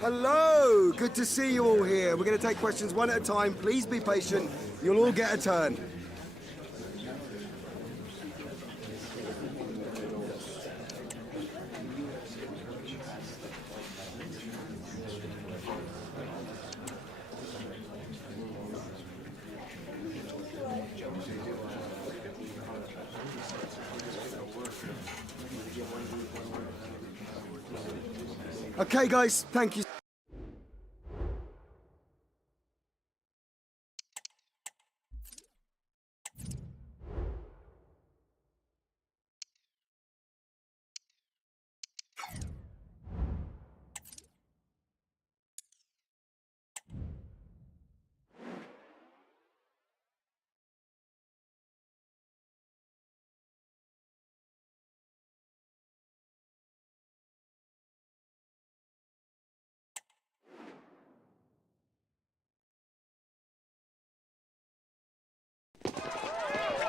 Hello, good to see you all here. We're going to take questions one at a time. Please be patient. You'll all get a turn. Okay, guys, thank you.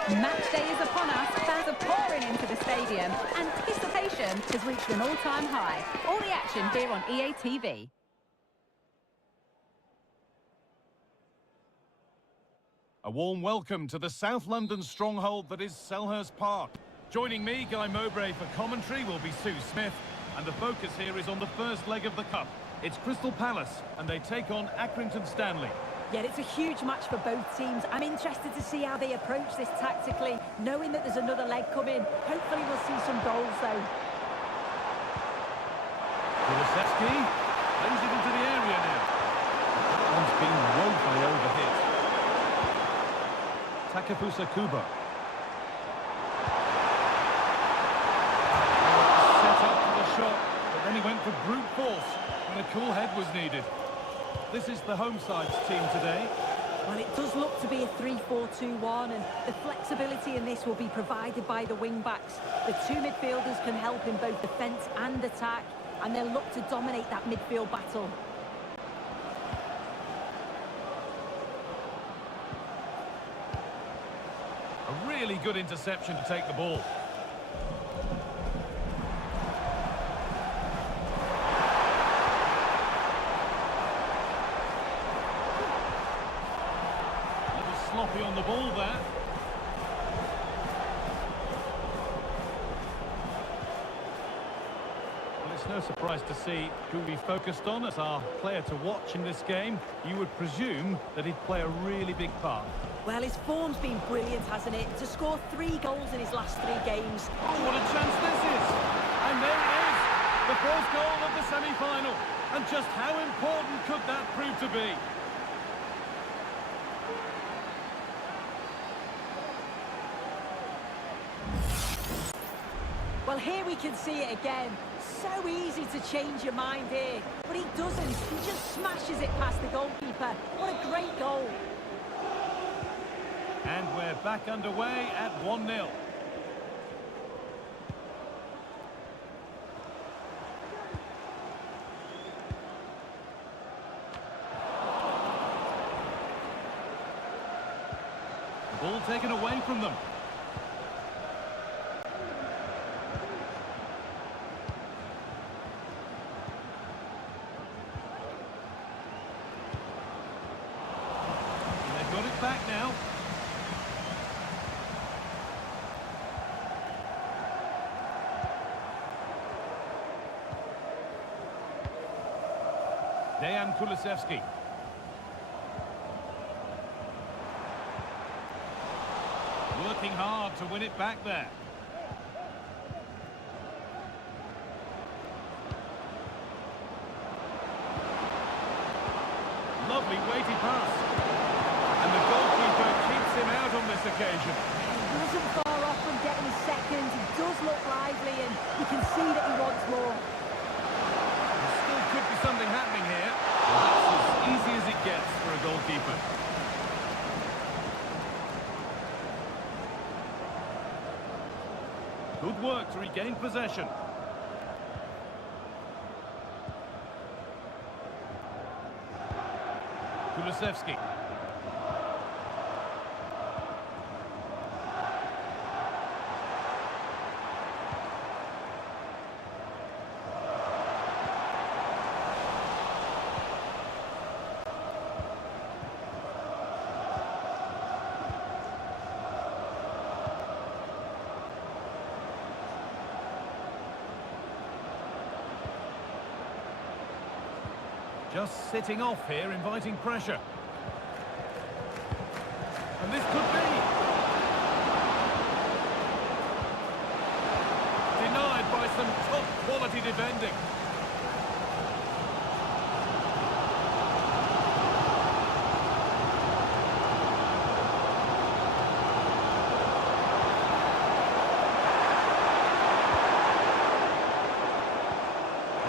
Match day is upon us. Fans are pouring into the stadium. Anticipation has reached an all-time high. All the action here on EA TV. A warm welcome to the South London stronghold that is Selhurst Park. Joining me, Guy Mowbray for commentary, will be Sue Smith. And the focus here is on the first leg of the Cup. It's Crystal Palace, and they take on Accrington Stanley. Yeah, it's a huge match for both teams. I'm interested to see how they approach this tactically, knowing that there's another leg coming. Hopefully we'll see some goals, though. Kulusevski plays it into the area now. That one's been woefully overhit. Takefusa Kubo. Set up for the shot, but then he went for brute force when a cool head was needed. This is the home side's team today. Well, it does look to be a 3-4-2-1, and the flexibility in this will be provided by the wing-backs. The two midfielders can help in both defence and attack, and they'll look to dominate that midfield battle. A really good interception to take the ball. Sloppy on the ball there. Well, it's no surprise to see who we focused on as our player to watch in this game. You would presume that he'd play a really big part. Well, his form's been brilliant, hasn't it? To score 3 goals in his last 3 games. Oh, what a chance this is! And there it is! The first goal of the semi-final. And just how important could that prove to be? Well, here we can see it again. So easy to change your mind here. But he doesn't. He just smashes it past the goalkeeper. What a great goal. And we're back underway at 1-0. The ball taken away from them. Got it back now. Dejan Kulusevski. Working hard to win it back there. Lovely weighty pass. And the goalkeeper keeps him out on this occasion. He wasn't far off from getting his second. He does look lively, and you can see that he wants more. There still could be something happening here. Well, that's as easy as it gets for a goalkeeper. Good work to regain possession. Kulusevski. Just sitting off here, inviting pressure. And this could be. Denied by some top quality defending.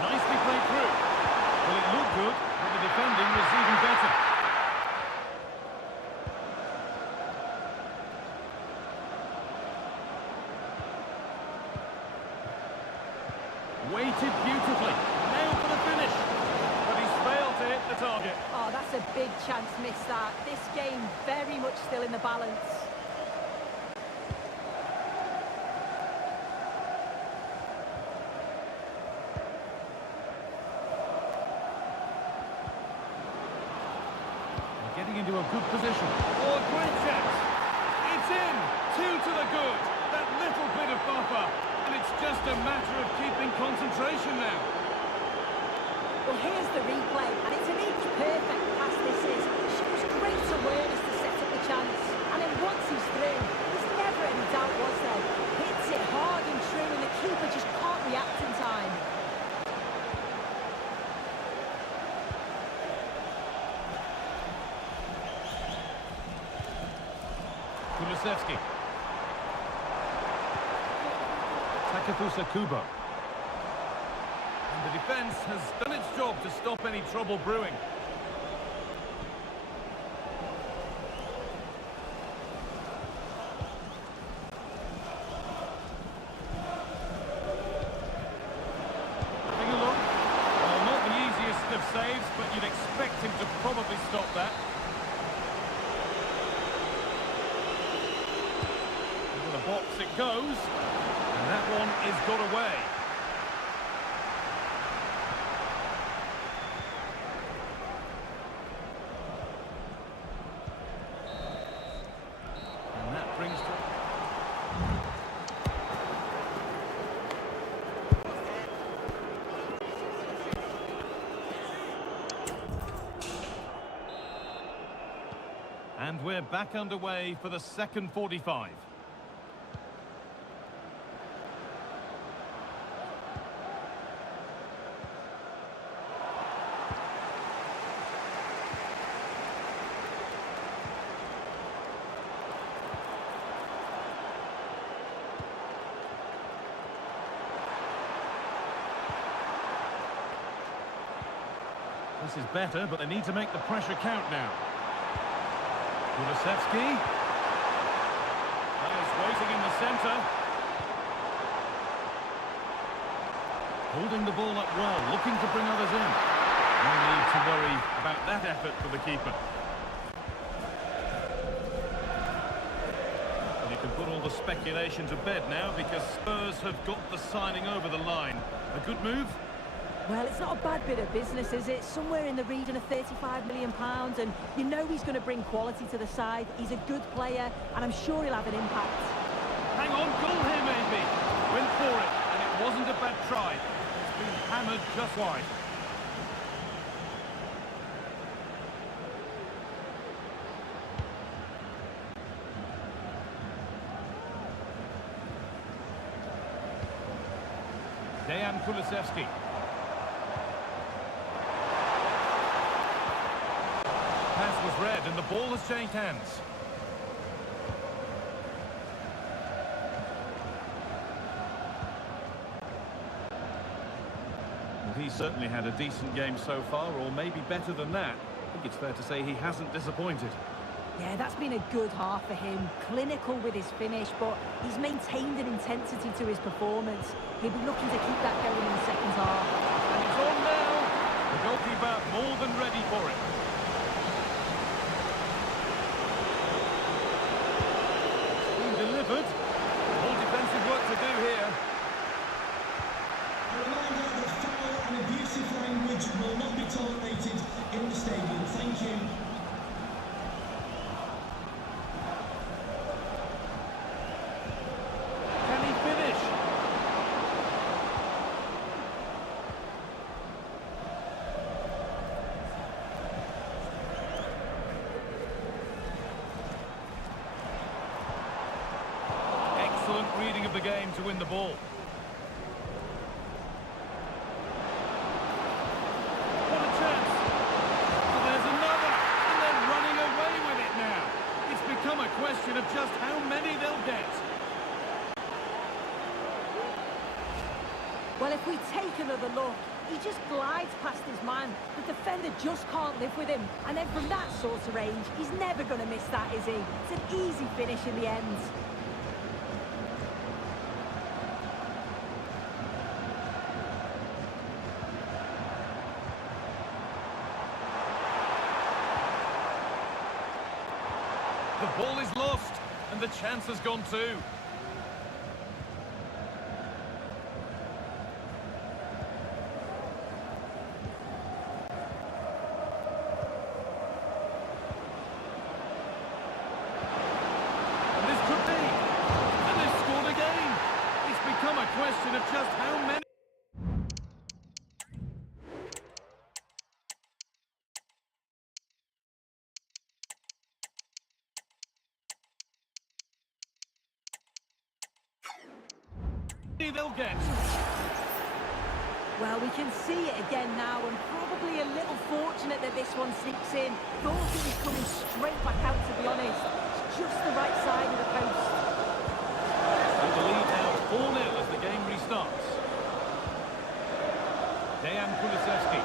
Nicely played through. Well, it looked good, but the defending was even better. Weighted beautifully. Now for the finish. But he's failed to hit the target. Oh, that's a big chance missed that. This game very much still in the balance. They're getting into a good position. Oh, a great chance. It's in. 2 to the good. That little bit of buffer. And it's just a matter of keeping concentration now. Well, here's the replay, and it's an inch-perfect pass this is. Shows great awareness to set up the chance. And then once he's through, there's never any doubt, was there? Hits it hard and true, and the keeper just can't react in time. Kulusevski. Takefusa Kubo. And the defence has done its job to stop any trouble brewing. Having a look. Well, not the easiest of saves, but you'd expect him to probably stop that. Into the box it goes. And that one is got away. And that brings to... And we're back underway for the second 45. This is better, but they need to make the pressure count now. Kulusevski. Players waiting in the centre. Holding the ball up well, looking to bring others in. No need to worry about that effort for the keeper. And you can put all the speculation to bed now because Spurs have got the signing over the line. A good move? Well, it's not a bad bit of business, is it? Somewhere in the region of £35 million, and you know he's going to bring quality to the side. He's a good player, and I'm sure he'll have an impact. Hang on, goal here maybe. Went for it, and it wasn't a bad try. It's been hammered just wide. Dejan Kulusevski. Pass was read and the ball has changed hands. Well, he's certainly had a decent game so far, or maybe better than that. I think it's fair to say he hasn't disappointed. Yeah, that's been a good half for him. Clinical with his finish, but he's maintained an intensity to his performance. He'll be looking to keep that going in the second half. And it's on now. The goalkeeper more than ready for it. Delivered. All defensive work to do here. A reminder that foul and abusive language will not be tolerated in the stadium. Thank you. Can he finish? of the game to win the ball. What a chance! Well, there's another, and they're running away with it now. It's become a question of just how many they'll get. Well, if we take another look, he just glides past his man. The defender just can't live with him. And then from that sort of range, he's never going to miss that, is he? It's an easy finish in the end. The ball is lost, and the chance has gone too. A question of just how many. They'll get. Well, we can see it again now, and probably a little fortunate that this one sinks in. Thought it was coming straight back out, to be honest. It's just the right side of the post. And the lead now 4-0 as the game restarts. Dejan Kulusevski.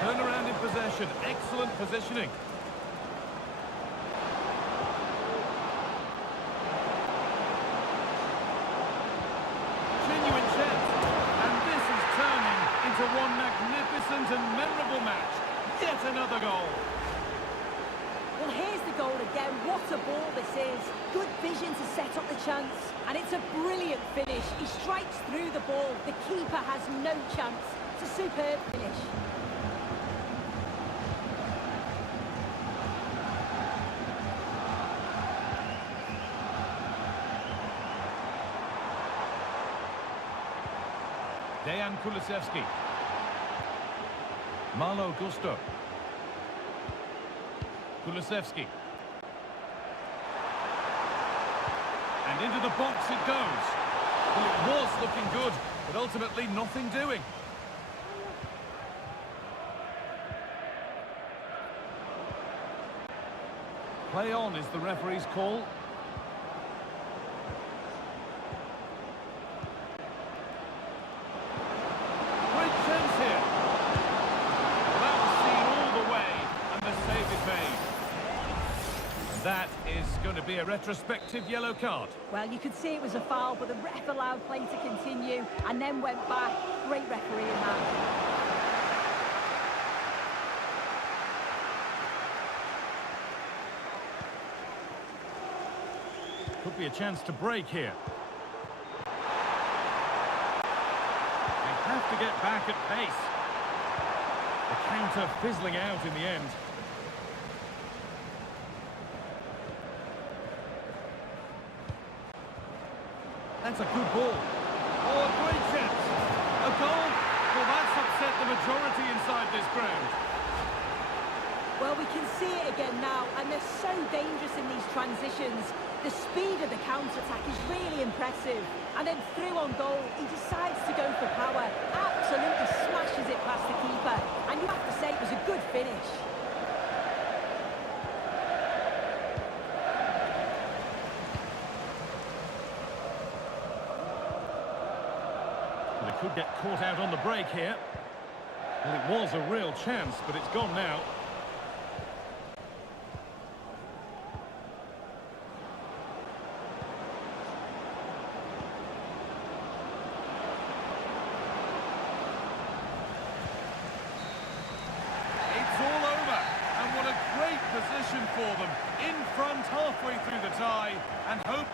Turnaround in possession. Excellent positioning. Genuine chance. And this is turning into one magnificent and memorable match. Yet another goal. Well, here's the goal again. What a ball this is. Good vision to set up the chance. And it's a brilliant finish. He strikes through the ball. The keeper has no chance. It's a superb finish. Dejan Kulusevski. Malo Gusto. Kulusevski. And into the box it goes. Well, it was looking good, but ultimately nothing doing. Play on is the referee's call. Great chance here. That was seen all the way, and the save is made. That is going to be a retrospective yellow card. Well, you could see it was a foul, but the ref allowed play to continue and then went back. Great refereeing that. Could be a chance to break here. They have to get back at pace. The counter fizzling out in the end. That's a good ball. Oh, a great chance. A goal? Well, that's upset the majority inside this ground. Well, we can see it again now, and they're so dangerous in these transitions. The speed of the counter-attack is really impressive. And then through on goal, he decides to go for power. Absolutely smashes it past the keeper. And you have to say it was a good finish. Well, it could get caught out on the break here. Well, it was a real chance, but it's gone now. Position for them, in front halfway through the tie, and hope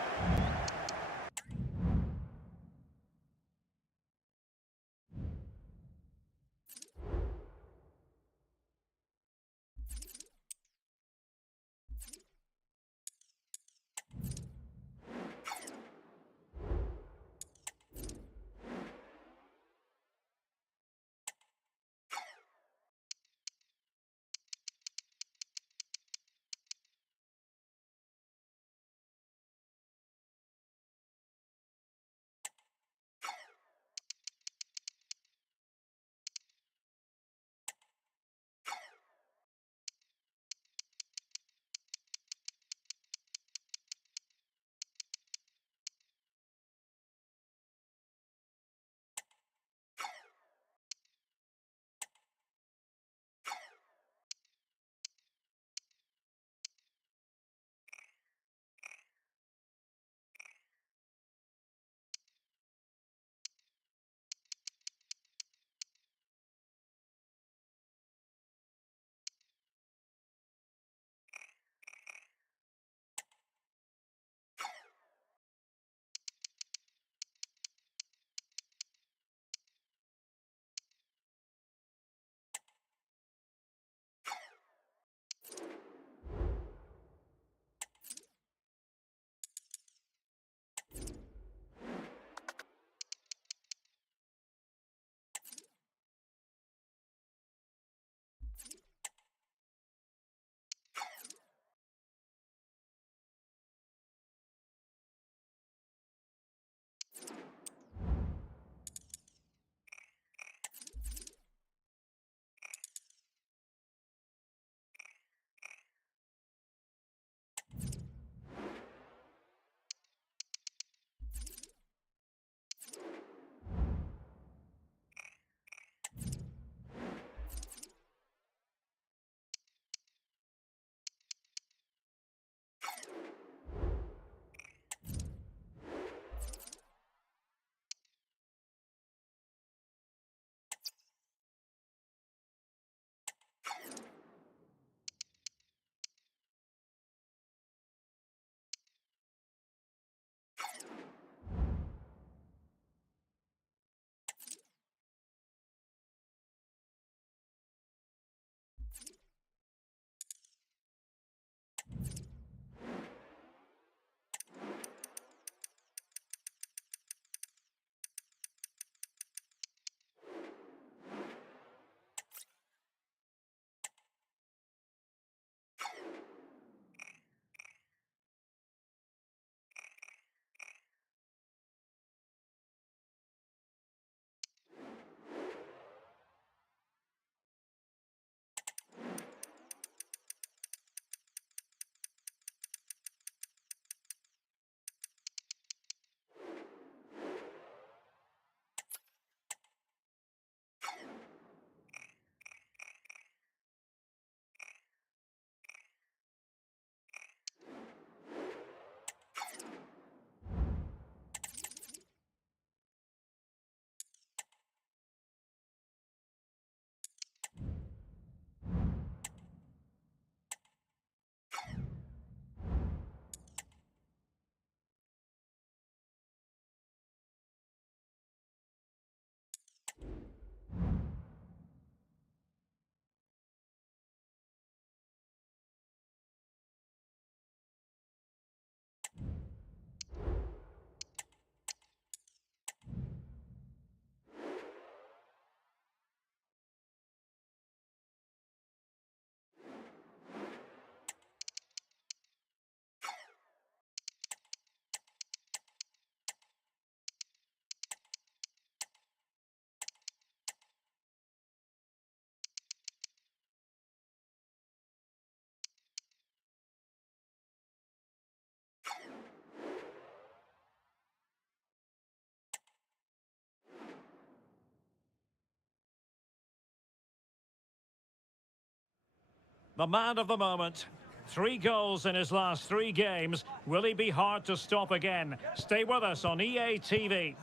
the man of the moment. 3 goals in his last 3 games. Will he be hard to stop again? Stay with us on EA TV.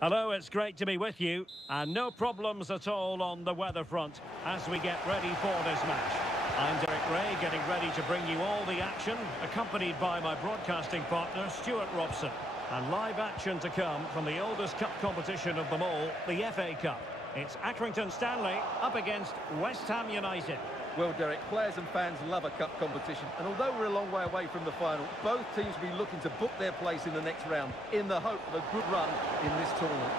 Hello, it's great to be with you. And no problems at all on the weather front as we get ready for this match. I'm Derek Ray, getting ready to bring you all the action, accompanied by my broadcasting partner, Stuart Robson. And live action to come from the oldest cup competition of them all, the FA Cup. It's Accrington Stanley up against West Ham United. Well, Derek, players and fans love a cup competition, and although we're a long way away from the final, both teams will be looking to book their place in the next round in the hope of a good run in this tournament.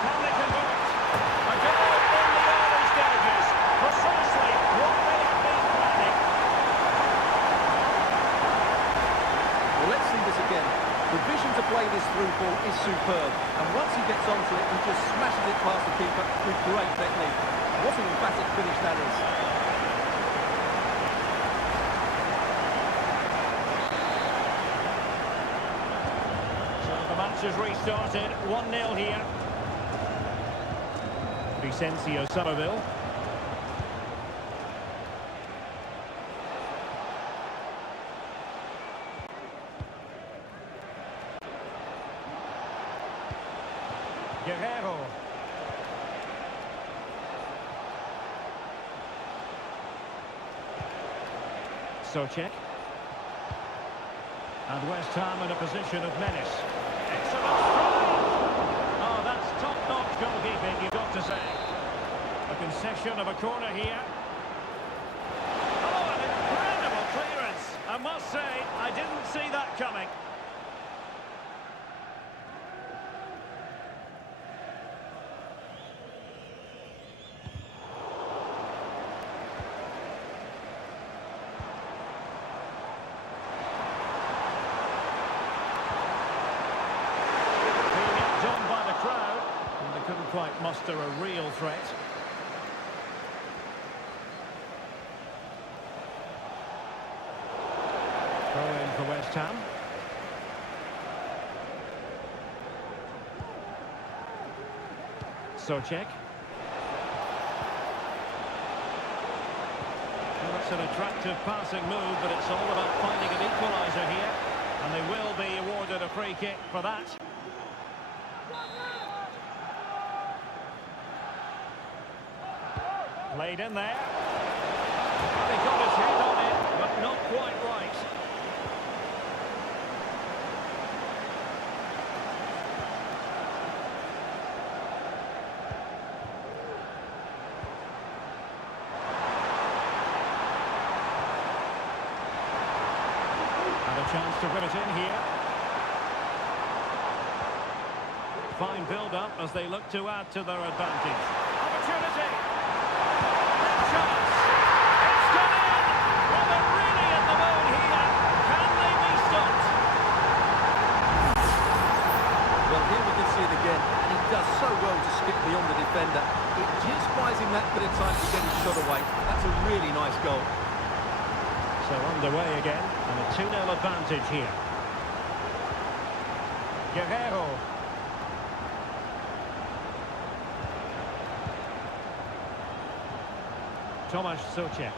Can they convert? A goal in the early stages. Precisely what they have been planning. Well, let's see this again. The vision to play this through ball is superb, and once he gets onto it, he just smashes it past the keeper with great technique. What an emphatic finish that is. So the match has restarted. 1-0 here. Vicencio Somerville. Guerrero. Socek. And West Ham in a position of menace. Excellent strike! Oh, that's top-notch goalkeeping, you've got to say. A concession of a corner here. Oh, an incredible clearance! I must say, I didn't see that coming. Couldn't quite muster a real threat. Throw in for West Ham. Socek. Well, that's an attractive passing move, but it's all about finding an equaliser here. And they will be awarded a free kick for that. Played in there. He got his head on it, but not quite right. And a chance to rip it in here. Fine build-up as they look to add to their advantage. Opportunity! Chance. It's gone in! Well, they're really in the mood here. Can they be stopped? Well, here we can see it again, and he does so well to skip beyond the defender. It just buys him that bit of time to get his shot away. That's a really nice goal. So underway again, and a 2-0 advantage here. Guerrero. Tomasz Socek.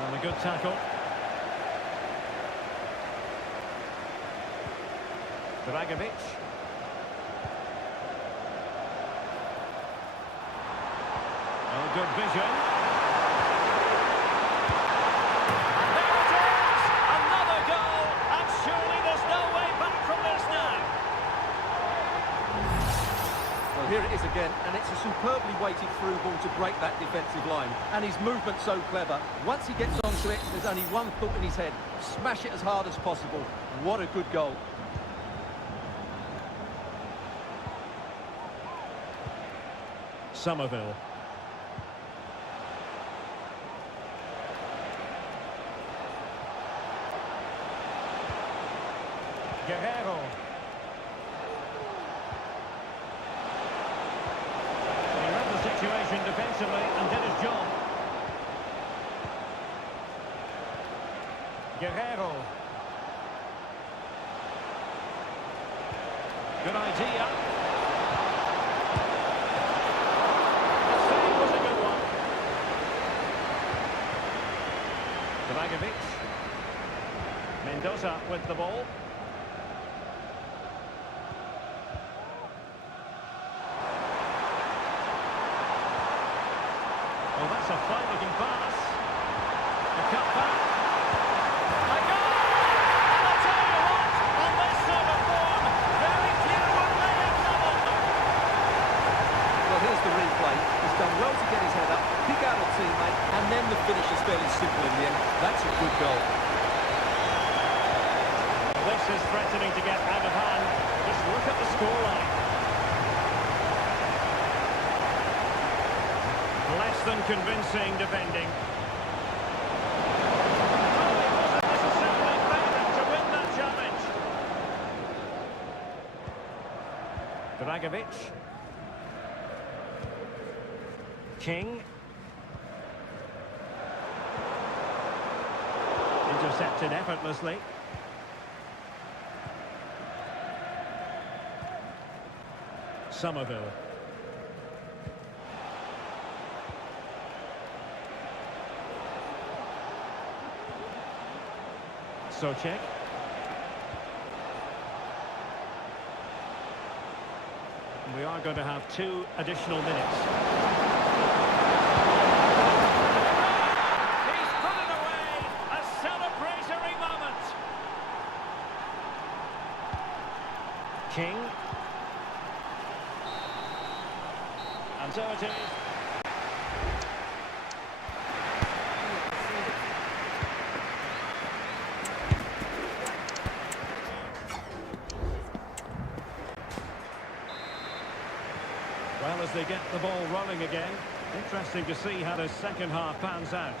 And a good tackle. Dragovic. Oh, good vision. And there it is! Another goal! And surely there's no way back from this now. Well, here it is again, and it's a superbly weighted through ball to break that defensive line. And his movement's so clever. Once he gets onto it, there's only one thought in his head. Smash it as hard as possible. What a good goal. Somerville. Guerrero. He read the situation defensively and did his job. Guerrero. Good idea. The save was a good one. Dragovic. Mendoza with the ball. Oh, that's a fine-looking pass. A cut back. A goal! And I'll tell you what, on this sort of form, very few would lay a club on them. Well, here's the replay. He's done well to get his head up, pick out a teammate, and then the finish is fairly simple in the end. That's a good goal. This is threatening to get out of hand. Just look at the scoreline. Less than convincing defending. Oh, it wasn't necessarily favourite to win that challenge. Dragovic. King. Intercepted effortlessly. Somerville. Socek. We are going to have 2 additional minutes. He's put it away! A celebratory moment! King. And so it is. Well, as they get the ball rolling again, interesting to see how the second half pans out.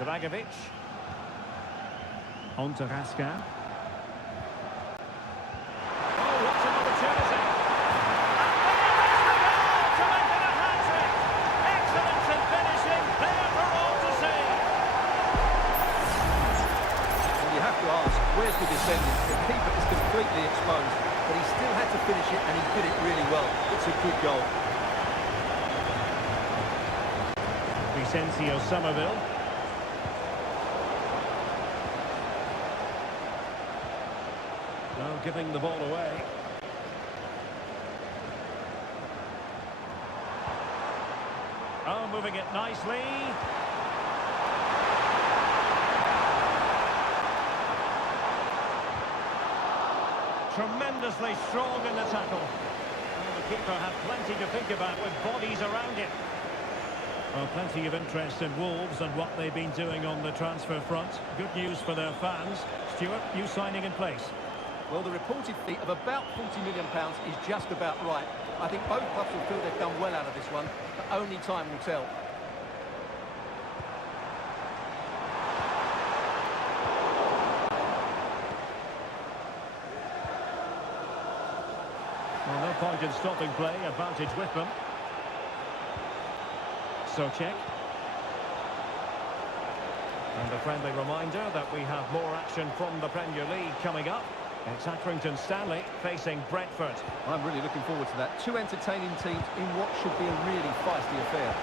Dragovic. On to Raskin. Oh, what an opportunity! And there is the goal to make it a hat-trick! Excellence in finishing, there for all to see! And you have to ask, where's the defending? The keeper is completely exposed, but he still had to finish it, and he did it really well. It's a good goal. Vicencio Somerville. Well, giving the ball away. Oh, moving it nicely. Tremendously strong in the tackle. And the keeper had plenty to think about with bodies around him. Well, plenty of interest in Wolves and what they've been doing on the transfer front. Good news for their fans. Stuart, new signing in place. Well, the reported fee of about £40 million is just about right. I think both clubs will feel they've done well out of this one, but only time will tell. Well, no point in stopping play. Advantage with them. Socek. And a friendly reminder that we have more action from the Premier League coming up. It's Accrington Stanley facing Brentford. I'm really looking forward to that. 2 entertaining teams in what should be a really feisty affair.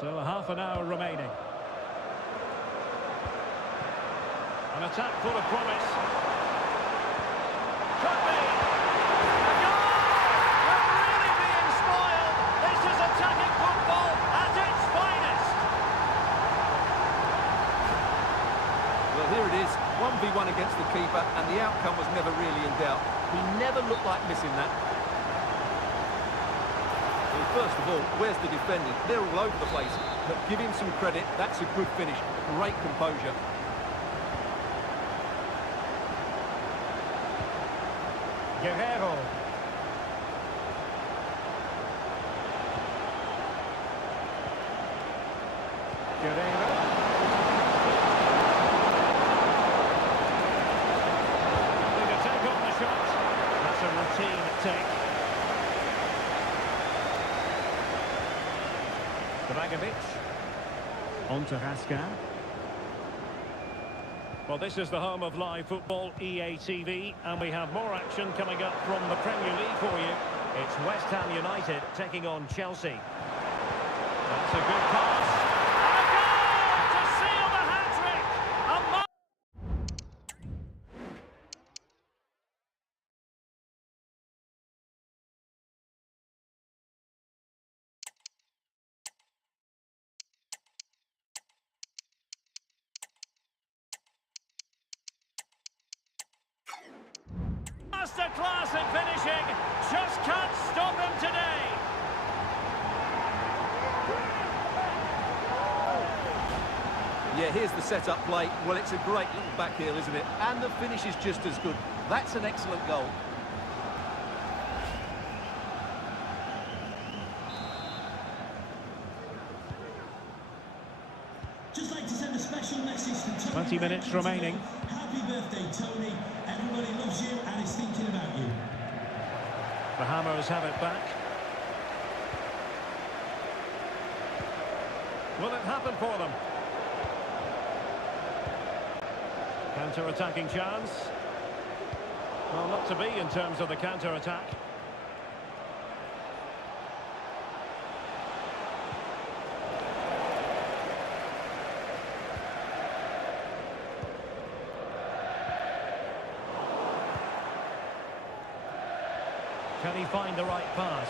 So half an hour remaining. An attack full of promise. Could be. A goal! We're really being spoiled. This is attacking football at its finest. Well, here it is. 1v1 against the keeper, and the outcome was never really in doubt. He never looked like missing that. Well, first of all, where's the defending? They're all over the place. But give him some credit. That's a good finish. Great composure. Guerrero. Guerrero. Looking to take on the Dragovic. On to Raska. Well, this is the home of live football, EA TV, and we have more action coming up from the Premier League for you. It's West Ham United taking on Chelsea. That's a good pass. And a goal to seal the hat-trick! Masterclass in finishing, just can't stop him today. Yeah, here's the set-up play. Well, it's a great little back heel, isn't it? And the finish is just as good. That's an excellent goal. Just like to send a special message to Tony. 20 minutes remaining. Happy birthday, Tony. Everybody loves you and is thinking about you. The Hammers have it back. Will it happen for them? Counter-attacking chance. Well, not to be in terms of the counter-attack. Can he find the right pass?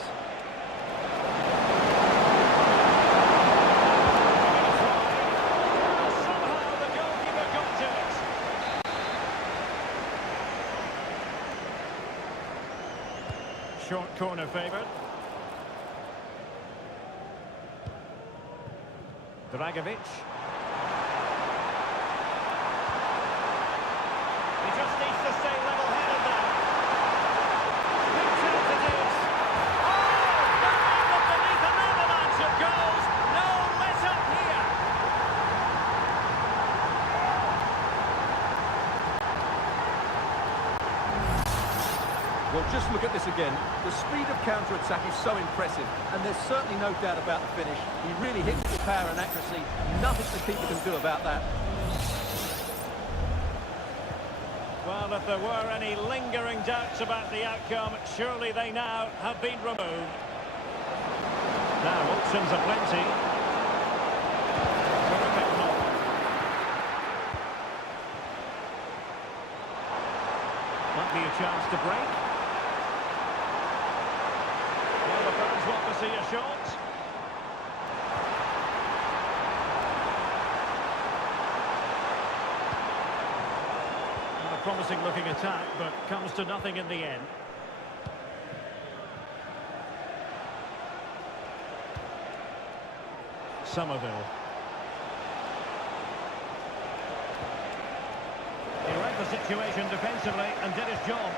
Somehow the goalkeeper got to it. Short corner favoured. Dragovic. He just needs to stay level-headed there. Big chance it is. Oh! But beneath an avalanche of goals. No let up here. Well, just look at this again. The speed of counter-attack is so impressive, and there's certainly no doubt about the finish. He really hits with power and accuracy. Nothing the keeper can do about that. Well, if there were any lingering doubts about the outcome, surely they now have been removed. Now, options are plenty. Terrific block. Might be a chance to break. Well, the fans want to see a shot. A promising looking attack, but comes to nothing in the end. Somerville. He read the situation defensively and did his job.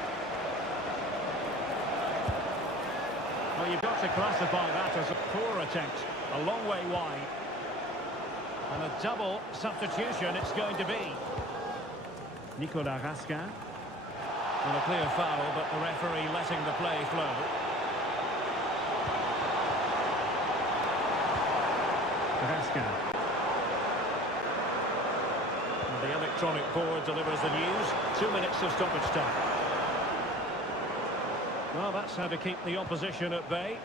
Well, you've got to classify that as a poor attempt, a long way wide. And a double substitution it's going to be. Nicolas Raska. And a clear foul, but the referee letting the play flow. Raska. And the electronic board delivers the news. 2 minutes of stoppage time. Well, that's how to keep the opposition at bay.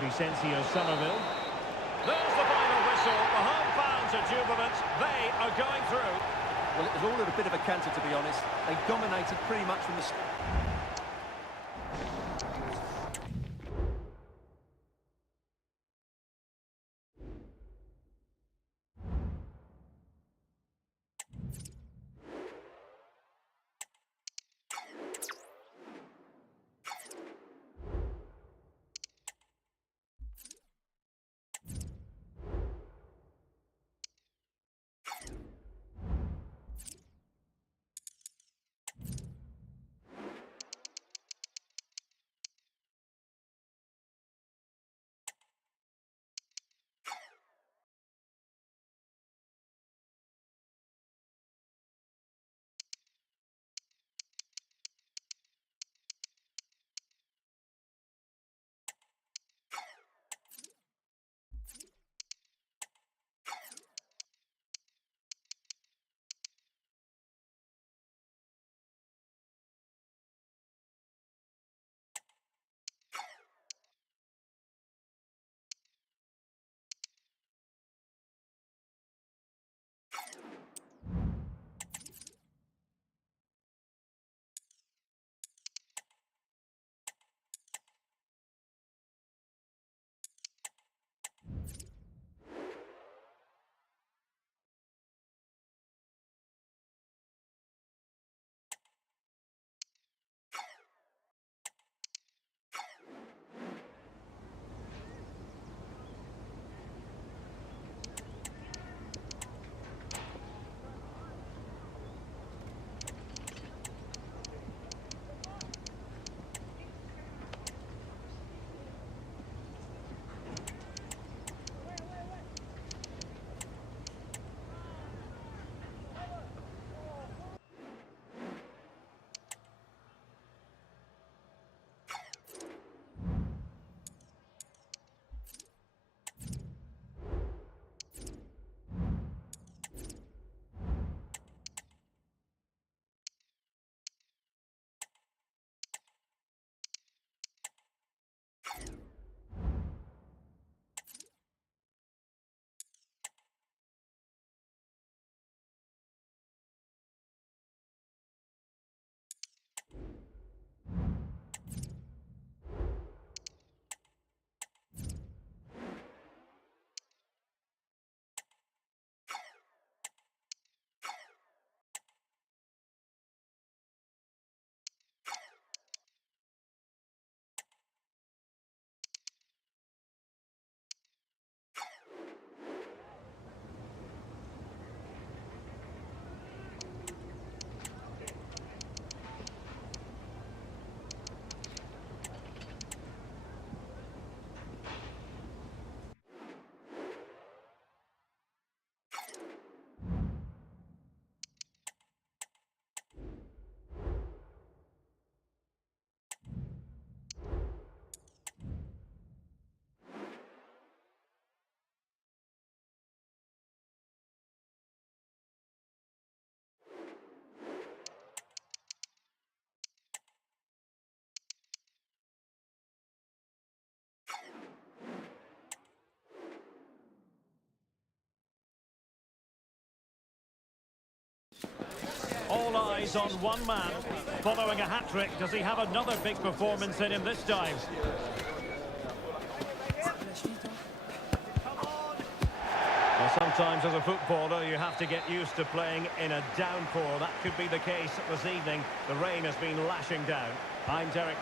Vicencio Somerville. There's the final whistle. The home fans are jubilant. They are going through. Well, it was all at a bit of a canter, to be honest. They dominated pretty much from the start. All eyes on one man. Following a hat-trick, does he have another big performance in him this time? Well, sometimes as a footballer you have to get used to playing in a downpour. That could be the case this evening. The rain has been lashing down. I'm Derek